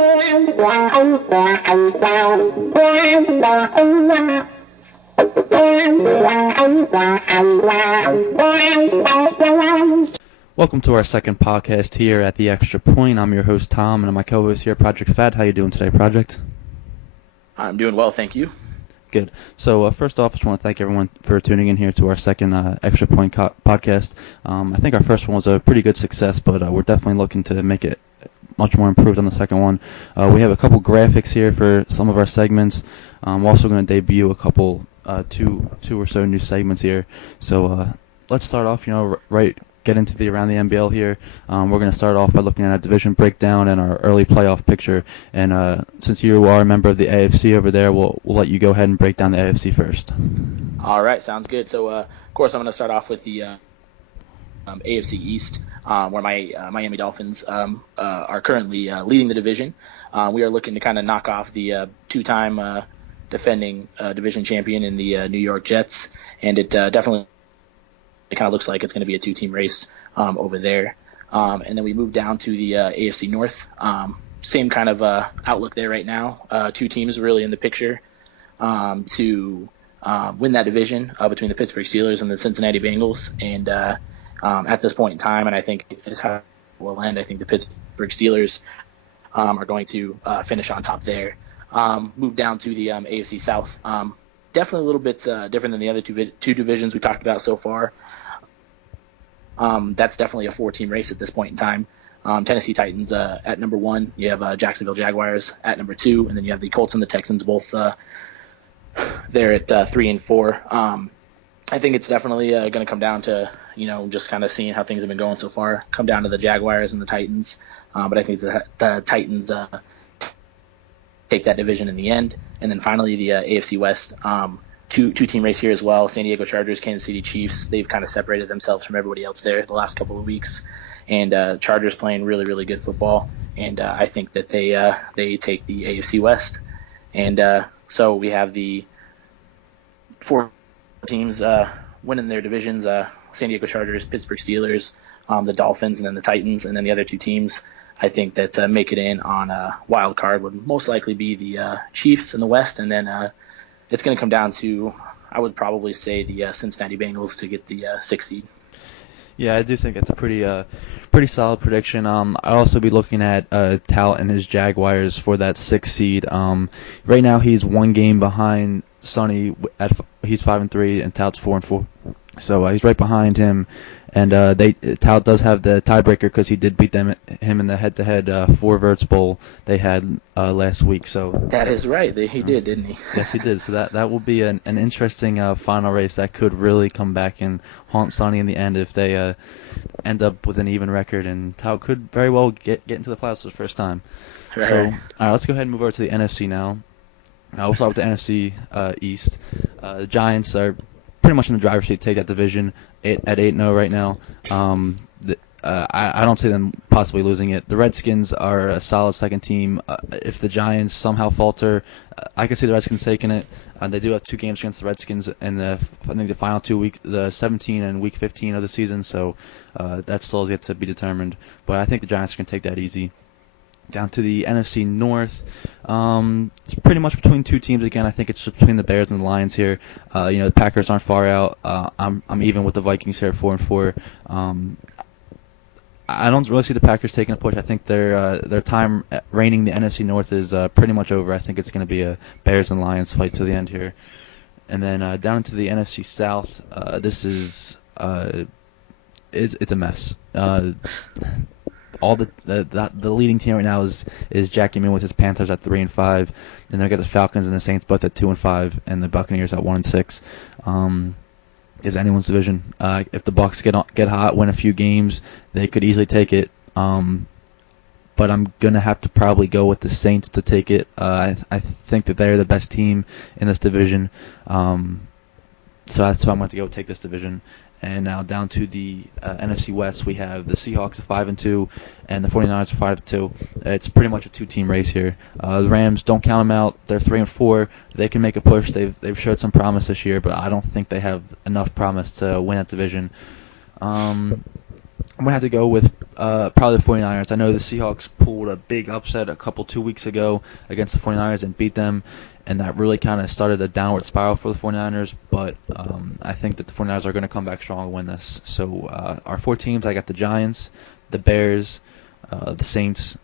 Welcome to our second podcast here at The Extra Point. I'm your host, Tom, and my co-host here, Project Fad. How you doing today, Project? I'm doing well, thank you. Good. So first off, I just want to thank everyone for tuning in here to our second Extra Point podcast. I think our first one was a pretty good success, but we're definitely looking to make it much more improved on the second one. We have a couple graphics here for some of our segments. I'm also going to debut a couple, two or so new segments here. So let's start off, get into the Around the NBL here. We're going to start off by looking at our division breakdown and our early playoff picture. And since you are a member of the AFC over there, we'll let you go ahead and break down the AFC first. All right, sounds good. So, of course, I'm going to start off with the AFC East, where my Miami Dolphins are currently leading the division. We are looking to kind of knock off the two-time defending division champion in the New York Jets, and it definitely kind of looks like it's going to be a two-team race over there. And then we move down to the AFC North. Same kind of outlook there right now. Two teams really in the picture to win that division between the Pittsburgh Steelers and the Cincinnati Bengals. And at this point in time, and I think is how it will end, I think the Pittsburgh Steelers are going to finish on top there. Move down to the AFC South. Definitely a little bit different than the other two divisions we talked about so far. That's definitely a four-team race at this point in time. Tennessee Titans at number 1. You have Jacksonville Jaguars at number 2, and then you have the Colts and the Texans both there at 3 and 4. I think it's definitely going to come down to just kind of seeing how things have been going so far. Come down to the Jaguars and the Titans, but I think the Titans take that division in the end. And then finally the AFC West, two-team race here as well. San Diego Chargers, Kansas City Chiefs. They've kind of separated themselves from everybody else there the last couple of weeks. And Chargers playing really, really good football. And I think that they take the AFC West. And so we have the 4 teams winning their divisions, San Diego Chargers, Pittsburgh Steelers, the Dolphins, and then the Titans. And then the other 2 teams, I think, that make it in on a wild card would most likely be the Chiefs in the West. And then it's going to come down to, I would probably say, the Cincinnati Bengals to get the 6th seed. Yeah, I do think that's a pretty solid prediction. I'll also be looking at Tout and his Jaguars for that 6th seed. Right now he's 1 game behind Sonny. He's 5-3 and Tout's 4-4. So he's right behind him, and Tout does have the tiebreaker because he did beat him in the head-to-head 4 Verts Bowl they had last week. So that is right, he did, didn't he? Yes, he did. So that will be an interesting final race that could really come back and haunt Sonny in the end if they end up with an even record, and Tout could very well get into the playoffs for the first time. Right. So all right, let's go ahead and move over to the NFC now. We'll start with the NFC East. The Giants are pretty much in the driver's seat to take that division at 8-0 right now. I don't see them possibly losing it. The Redskins are a solid second team. If the Giants somehow falter, I can see the Redskins taking it. They do have 2 games against the Redskins in I think the final 2 weeks, the 17 and week 15 of the season. So that still is yet to be determined. But I think the Giants can take that easy. Down to the NFC North, it's pretty much between 2 teams again. I think it's between the Bears and the Lions here. The Packers aren't far out. I'm even with the Vikings here at 4-4. I don't really see the Packers taking a push. I think their time reigning the NFC North is pretty much over. I think it's going to be a Bears and Lions fight to the end here. And then down into the NFC South, this is it's a mess. All the leading team right now is Jack Eamin with his Panthers at 3-5, and they got the Falcons and the Saints both at 2-5, and the Buccaneers at 1-6. Is anyone's division. If the Bucs get hot, win a few games, they could easily take it. But I'm gonna have to probably go with the Saints to take it. I think that they're the best team in this division. So that's why I'm going to go take this division. And now down to the NFC West, we have the Seahawks at 5-2 and the 49ers at 5-2. It's pretty much a 2-team race here. The Rams, don't count them out. They're 3-4. They can make a push. They've showed some promise this year, but I don't think they have enough promise to win that division. I'm going to have to go with Probably the 49ers. I know the Seahawks pulled a big upset 2 weeks ago against the 49ers and beat them, and that really kind of started a downward spiral for the 49ers, but I think that the 49ers are going to come back strong and win this. So our 4 teams, I got the Giants, the Bears, the Saints,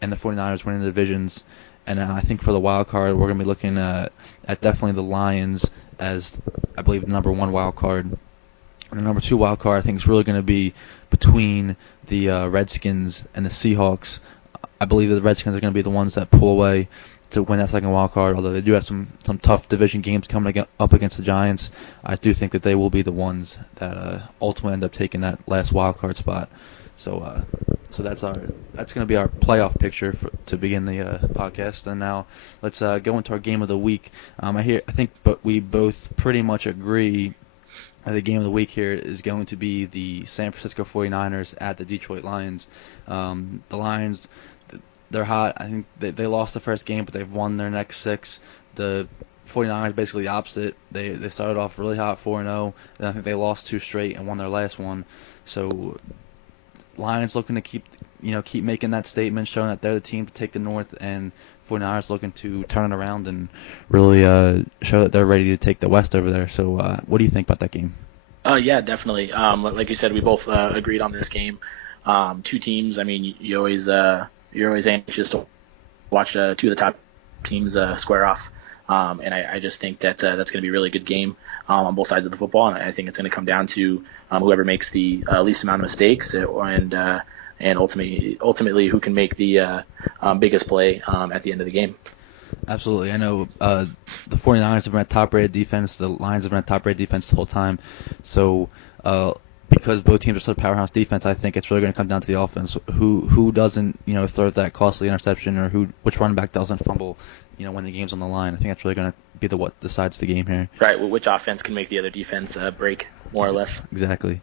and the 49ers winning the divisions. And I think for the wild card, we're going to be looking at definitely the Lions as, I believe, the number 1 wild card. And the number 2 wild card, I think, is really going to be between the Redskins and the Seahawks. I believe that the Redskins are going to be the ones that pull away to win that second wild card, although they do have some tough division games coming up against the Giants. I do think that they will be the ones that ultimately end up taking that last wild card spot. So that's going to be our playoff picture to begin the podcast. And now let's go into our game of the week. But we both pretty much agree. The game of the week here is going to be the San Francisco 49ers at the Detroit Lions. The Lions, they're hot. I think they lost the first game, but they've won their next 6. The 49ers basically the opposite. They started off really hot 4-0, and I think they lost 2 straight and won their last one. So Lions looking to keep making that statement, showing that they're the team to take the North, and 49ers looking to turn it around and really show that they're ready to take the West over there. So what do you think about that game? Yeah, definitely. Like you said, we both agreed on this game. 2 teams. I mean, you're always anxious to watch 2 of the top teams square off. And I just think that's going to be a really good game on both sides of the football. And I think it's going to come down to whoever makes the least amount of mistakes and ultimately who can make the biggest play at the end of the game. Absolutely. I know the 49ers have been a top-rated defense. The Lions have been a top-rated defense the whole time. So because both teams are such a powerhouse defense, I think it's really going to come down to the offense. Who doesn't throw that costly interception, or which running back doesn't fumble when the game's on the line. I think that's really going to be what decides the game here. Right. Well, which offense can make the other defense break, more or less. Exactly.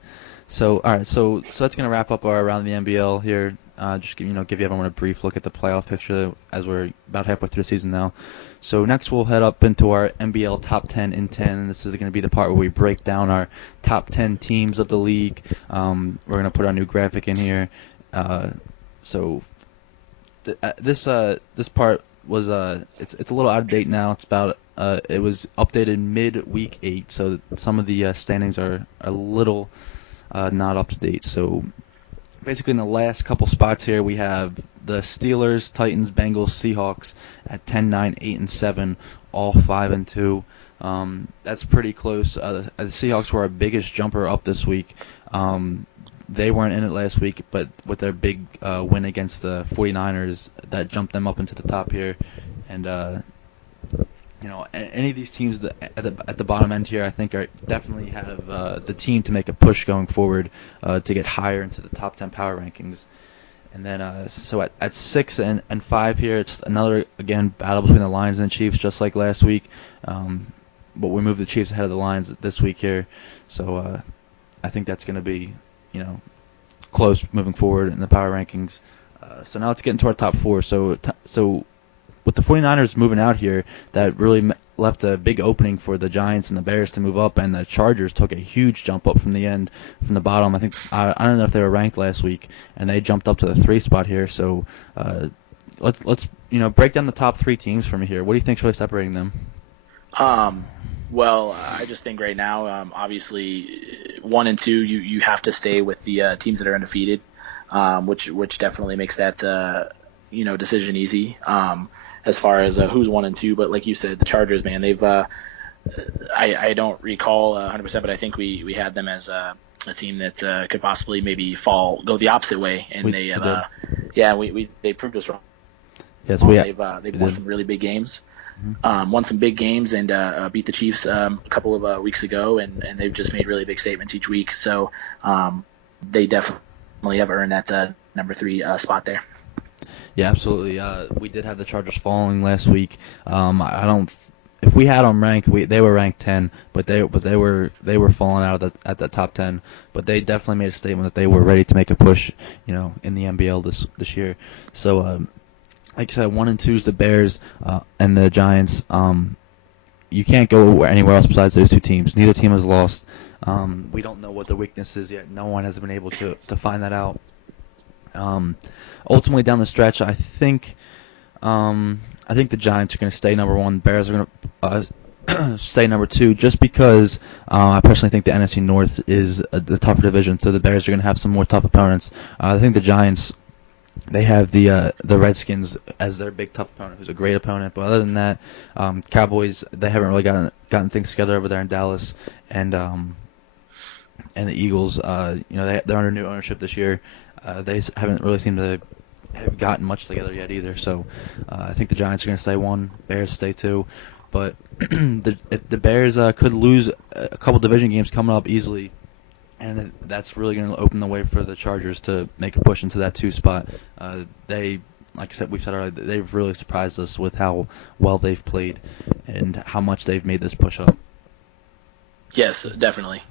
So all right. So that's going to wrap up our Around the NBL here. Just give everyone a brief look at the playoff picture as we're about halfway through the season now. So next we'll head up into our NBL top 10 in 10. This is going to be the part where we break down our top 10 teams of the league. We're going to put our new graphic in here. This part was it's a little out of date now. It's about it was updated mid-week 8, so some of the standings are a little not up to date. So basically in the last couple spots here, we have the Steelers, Titans, Bengals, Seahawks at 10, 9, 8, and 7, all 5 and 2. That's pretty close. The Seahawks were our biggest jumper up this week. They weren't in it last week, but with their big win against the 49ers, that jumped them up into the top here. And any of these teams at the bottom end here, I think definitely have the team to make a push going forward to get higher into the top 10 power rankings. And then so at 6 and 5 here, it's another again battle between the Lions and the Chiefs, just like last week. But we moved the Chiefs ahead of the Lions this week here, so I think that's going to be close moving forward in the power rankings. So now let's get into our top 4. So with the 49ers moving out here, that really left a big opening for the Giants and the Bears to move up, and the Chargers took a huge jump up from the bottom. I think I don't know if they were ranked last week, and they jumped up to the 3 spot here. So let's break down the top 3 teams from here. What do you think's really separating them? Well, I just think right now, obviously, 1 and 2, you have to stay with the teams that are undefeated, which definitely makes that decision easy as far as who's 1 and 2. But like you said, the Chargers, man, they've I don't recall 100%, but I think we had them as a team that could possibly maybe go the opposite way, and they proved us wrong. Yes, they've won some really big games. Won some big games and beat the Chiefs a couple of weeks ago, and they've just made really big statements each week. So they definitely have earned that number 3 spot there. Yeah, absolutely. We did have the Chargers falling last week. If we had them ranked, they were ranked 10, but they were falling out at the top 10. But they definitely made a statement that they were ready to make a push, in the NBL this year. So. Like I said, 1 and 2 is the Bears and the Giants. You can't go anywhere else besides those 2 teams. Neither team has lost. We don't know what the weakness is yet. No one has been able to find that out. Ultimately, down the stretch, I think the Giants are going to stay number one. Bears are going to stay number two, just because I personally think the NFC North is the tougher division, so the Bears are going to have some more tough opponents. I think the Giants, they have the Redskins as their big tough opponent, who's a great opponent. But other than that, Cowboys, they haven't really gotten things together over there in Dallas, and the Eagles, they're under new ownership this year. They haven't really seemed to have gotten much together yet either. So I think the Giants are going to stay one, Bears stay two. But if the Bears could lose a couple division games coming up easily, and that's really going to open the way for the Chargers to make a push into that 2 spot. Like I said, we've said earlier, they've really surprised us with how well they've played and how much they've made this push up. Yes, definitely.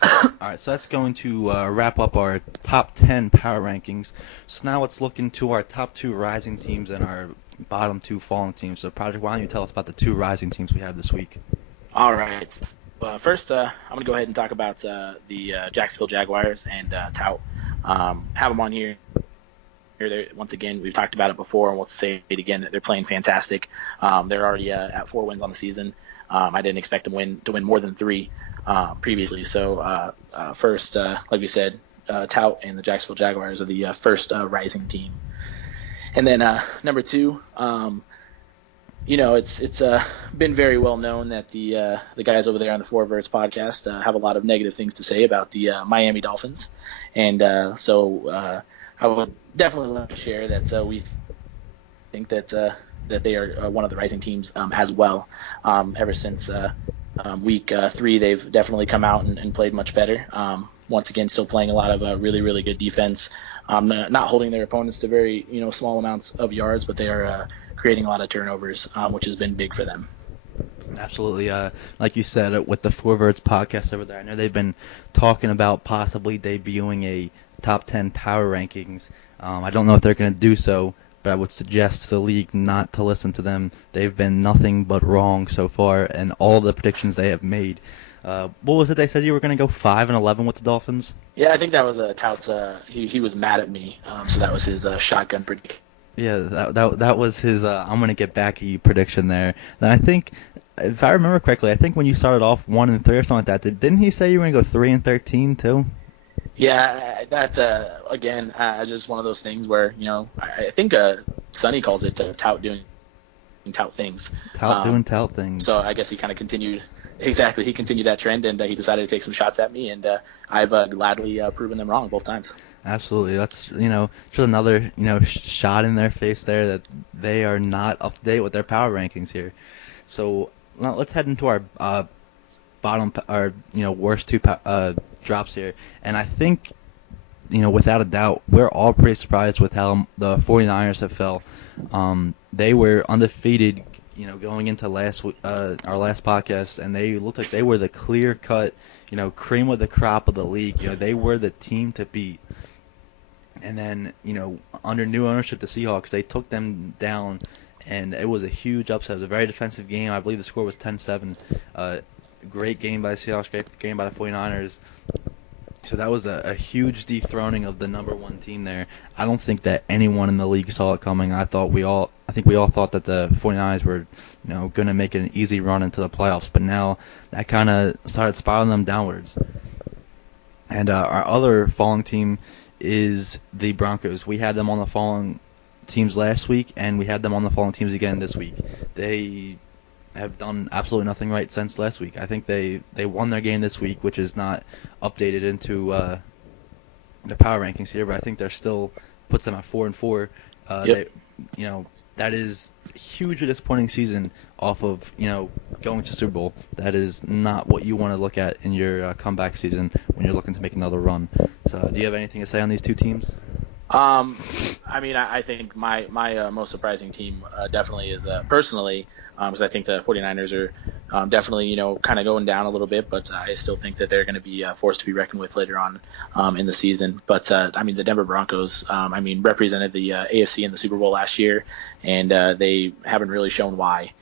All right, so that's going to wrap up our top 10 power rankings. So now let's look into our top 2 rising teams and our bottom 2 falling teams. So, Project, why don't you tell us about the 2 rising teams we have this week? All right. First, I'm going to go ahead and talk about the Jacksonville Jaguars and Tout. Have them on here. Once again, we've talked about it before, and we'll say it again that they're playing fantastic. They're already at 4 wins on the season. I didn't expect them to win more than 3 previously. So first, like we said, Tout and the Jacksonville Jaguars are the first rising team. And then number 2, it's been very well known that the guys over there on the Four Verts podcast have a lot of negative things to say about the Miami Dolphins, and so I would definitely love to share that we think that they are one of the rising teams as well. Ever since week 3, they've definitely come out and played much better. Once again, still playing a lot of really, really good defense. Not holding their opponents to very small amounts of yards, but they are creating a lot of turnovers, which has been big for them. Absolutely. Like you said, with the Four Verts podcast over there, I know they've been talking about possibly debuting a top 10 power rankings. I don't know if they're going to do so, but I would suggest to the league not to listen to them. They've been nothing but wrong so far, and all the predictions they have made. What was it they said you were going to go 5-11 with the Dolphins? Yeah, I think that was Tout's. He was mad at me, so that was his shotgun prediction. Yeah, that was his I'm going to get back at you prediction there. Then I think, if I remember correctly, I think when you started off 1-3 or something like that, didn't he say you were going to go 3-13 too? Yeah, that again, just one of those things where I think Sonny calls it Tout doing Tout things. Tout doing Tout things. So I guess he kind of continued. Exactly, he continued that trend, and he decided to take some shots at me, and I've gladly proven them wrong both times. Absolutely, that's just another shot in their face there that they are not up to date with their power rankings here. So let's head into our worst 2 drops here, and I think without a doubt we're all pretty surprised with how the 49ers have fell. They were undefeated going into our last podcast, and they looked like they were the clear-cut, cream of the crop of the league. They were the team to beat. And then, under new ownership, the Seahawks, they took them down, and it was a huge upset. It was a very defensive game. I believe the score was 10-7. Great game by the Seahawks, great game by the 49ers. So that was a huge dethroning of the number 1 team there. I don't think that anyone in the league saw it coming. I think we all thought that the 49ers were, going to make an easy run into the playoffs, but now that kind of started spiraling them downwards. And our other falling team is the Broncos. We had them on the falling teams last week, and we had them on the falling teams again this week. They have done absolutely nothing right since last week. I think they won their game this week, which is not updated into the power rankings here, but I think they're still puts them at 4-4. Yep. That is a hugely disappointing season off of going to Super Bowl. That is not what you want to look at in your comeback season when you're looking to make another run. So, do you have anything to say on these 2 teams? I think my most surprising team definitely is personally, because I think the 49ers are definitely kind of going down a little bit, but I still think that they're going to be forced to be reckoned with later on in the season. But the Denver Broncos represented the AFC in the Super Bowl last year, and they haven't really shown why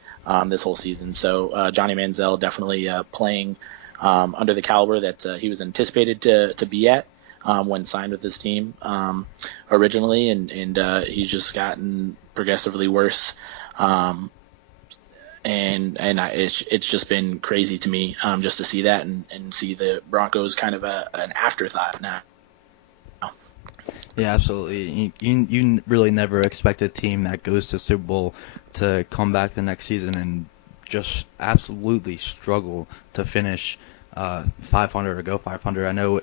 this whole season. So Johnny Manziel definitely playing under the caliber that he was anticipated to be at. when signed with this team originally, and he's just gotten progressively worse. It's just been crazy to me just to see that and see the Broncos kind of an afterthought now. Yeah, absolutely. You really never expect a team that goes to Super Bowl to come back the next season and just absolutely struggle to finish 500 or go 500. I know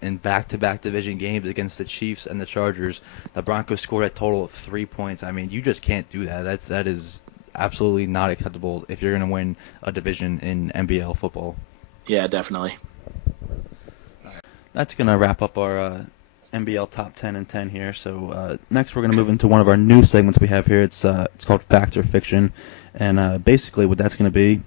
in back-to-back division games against the Chiefs and the Chargers, the Broncos scored a total of 3 points. I mean, you just can't do that. That is absolutely not acceptable if you're going to win a division in NBL football. Yeah, definitely. That's going to wrap up our NBL top 10 and 10 here. So next we're going to move into one of our new segments we have here. It's called Fact or Fiction. And basically what that's going to be,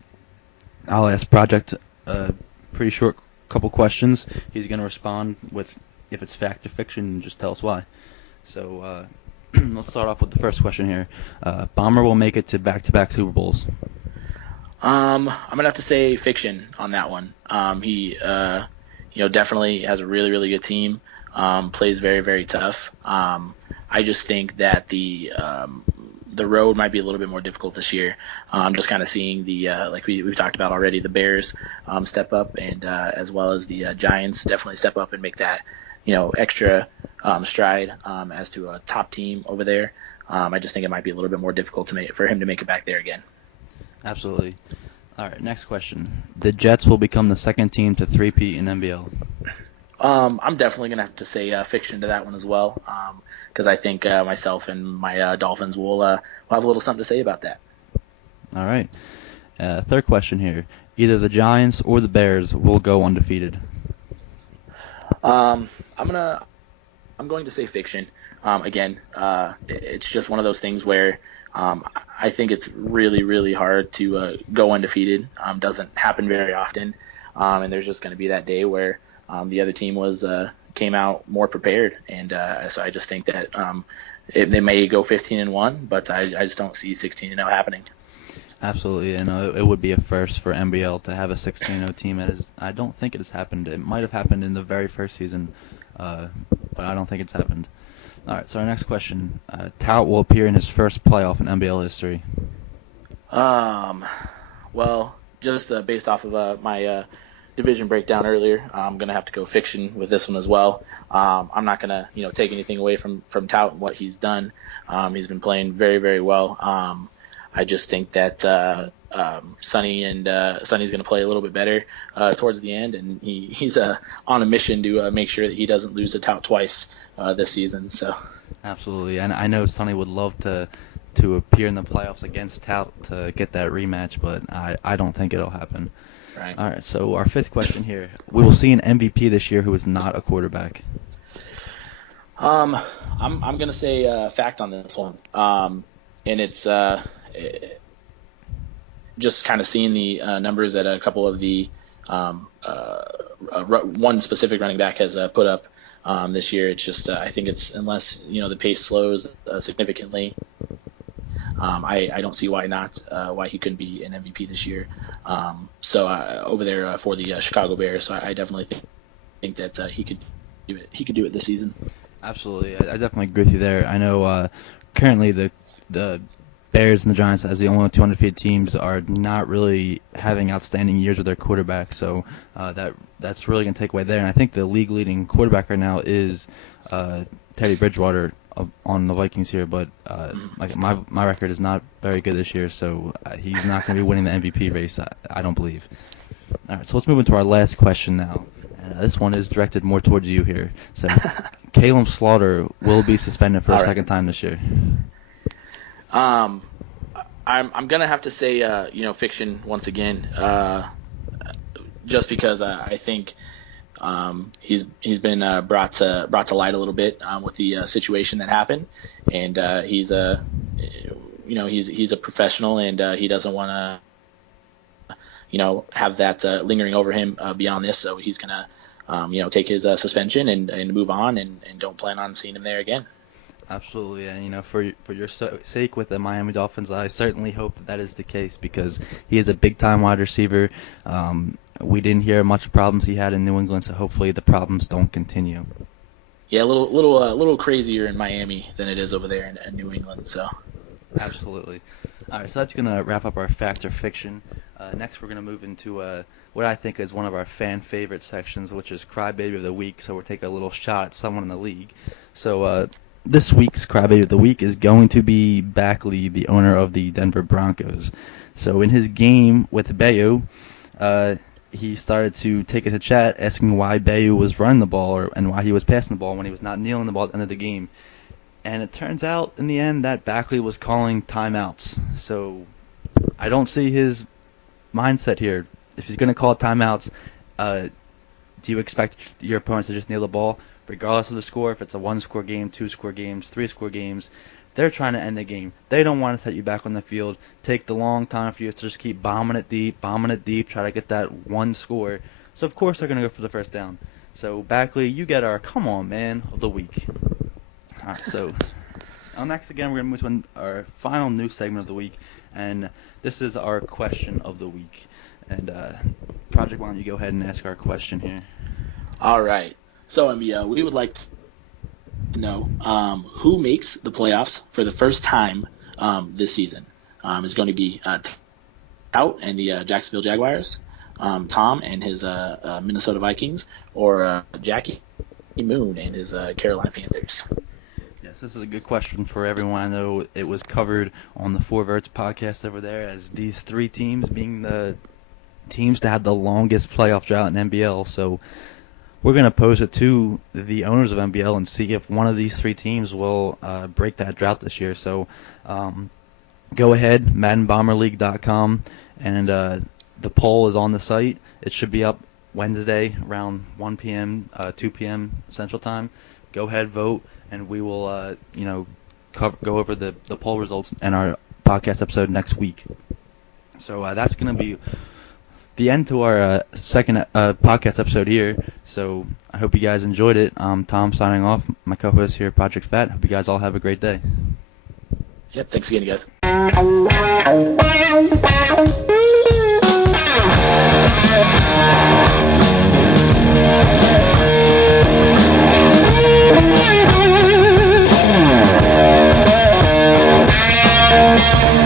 I'll ask Project a pretty short couple questions. He's going to respond with if it's fact or fiction and just tell us why. So let's start off with the first question here. Bomber will make it to back-to-back Super Bowls. I'm gonna have to say fiction on that one. He definitely has a really, really good team. Plays very, very tough. I just think that the road might be a little bit more difficult this year. Just kind of seeing the like we've talked about already, the Bears step up, and as well as the Giants definitely step up and make that extra stride as to a top team over there. I just think it might be a little bit more difficult for him to make it back there again. Absolutely. All right, next question. The Jets will become the second team to three-peat in NBL. I'm definitely going to have to say fiction to that one as well, because I think myself and my Dolphins will have a little something to say about that. All right. Third question here. Either the Giants or the Bears will go undefeated. I'm going to say fiction. Again, it's just one of those things where I think it's really, really hard to go undefeated. Doesn't happen very often, and there's just going to be that day where the other team came out more prepared, and so I just think that they may go 15-1, but I just don't see 16-0 happening. Absolutely, and it would be a first for NBL to have a 16-0 team. I don't think it has happened. It might have happened in the very first season, but I don't think it's happened. All right, so our next question. Tout will appear in his first playoff in NBL history. Well, just based off of my division breakdown earlier, I'm going to have to go fiction with this one as well. I'm not going to take anything away from Tout and what he's done. He's been playing very, very well. I just think that Sonny's going to play a little bit better towards the end, and he's on a mission to make sure that he doesn't lose to Tout twice this season. So absolutely, and I know Sonny would love to appear in the playoffs against Tout to get that rematch, but I don't think it'll happen. Right. All right, so our fifth question here. We will see an MVP this year who is not a quarterback. I'm going to say fact on this one, and it's just kind of seeing the numbers that a couple of the one specific running back has put up this year. It's just I think it's unless the pace slows significantly, I don't see why he couldn't be an MVP this year. So over there for the Chicago Bears, so I definitely think that he could do it. He could do it this season. Absolutely, I definitely agree with you there. I know currently the Bears and the Giants, as the only two undefeated teams, are not really having outstanding years with their quarterback, so that's really going to take away there. And I think the league-leading quarterback right now is Teddy Bridgewater on the Vikings here, but like my record is not very good this year, so he's not going to be winning the MVP race, I don't believe. All right, so let's move into our last question now. This one is directed more towards you here. So, Caleb Slaughter will be suspended for a second time this year. I'm gonna have to say fiction once again, just because I think he's been brought to light a little bit with the situation that happened, and he's a professional, and he doesn't want to have that lingering over him beyond this, so he's gonna take his suspension and move on, and don't plan on seeing him there again. Absolutely, and for your sake with the Miami Dolphins, I certainly hope that is the case, because he is a big-time wide receiver, we didn't hear much problems he had in New England, so hopefully the problems don't continue. Yeah, a little crazier in Miami than it is over there in New England. So. Absolutely. All right, so that's going to wrap up our fact or fiction. Next, we're going to move into what I think is one of our fan favorite sections, which is Crybaby of the Week. So we're taking a little shot at someone in the league. So this week's Crybaby of the Week is going to be Backley, the owner of the Denver Broncos. So in his game with Bayou, he started to take it to chat, asking why Bayou was running the ball and why he was passing the ball when he was not kneeling the ball at the end of the game. And it turns out in the end that Backley was calling timeouts. So I don't see his mindset here. If he's going to call timeouts, do you expect your opponent to just kneel the ball, regardless of the score? If it's a one-score game, two-score games, three-score games, they're trying to end the game. They don't want to set you back on the field, take the long time for you to just keep bombing it deep, try to get that one score. So of course they're going to go for the first down. So Backley, you get our come on man of the week. All right, so next again, we're going to move to our final news segment of the week, and this is our question of the week. And Project, why don't you go ahead and ask our question here? All right. So, we would like to know who makes the playoffs for the first time this season. Is going to be Tout and the Jacksonville Jaguars, Tom and his Minnesota Vikings, or Jackie Moon and his Carolina Panthers. Yes, this is a good question for everyone. I know it was covered on the Four Verts podcast over there as these three teams being the teams that had the longest playoff drought in NBL. So we're going to pose it to the owners of NBL and see if one of these three teams will break that drought this year. So go ahead, MaddenBomberLeague.com, and the poll is on the site. It should be up Wednesday around 1 p.m., 2 p.m. Central Time. Go ahead, vote, and we will, go over the poll results in our podcast episode next week. So that's going to be the end to our second podcast episode here. So I hope you guys enjoyed it. Tom signing off, my co-host here, Project Fat. Hope you guys all have a great day. Yep, thanks again, you guys.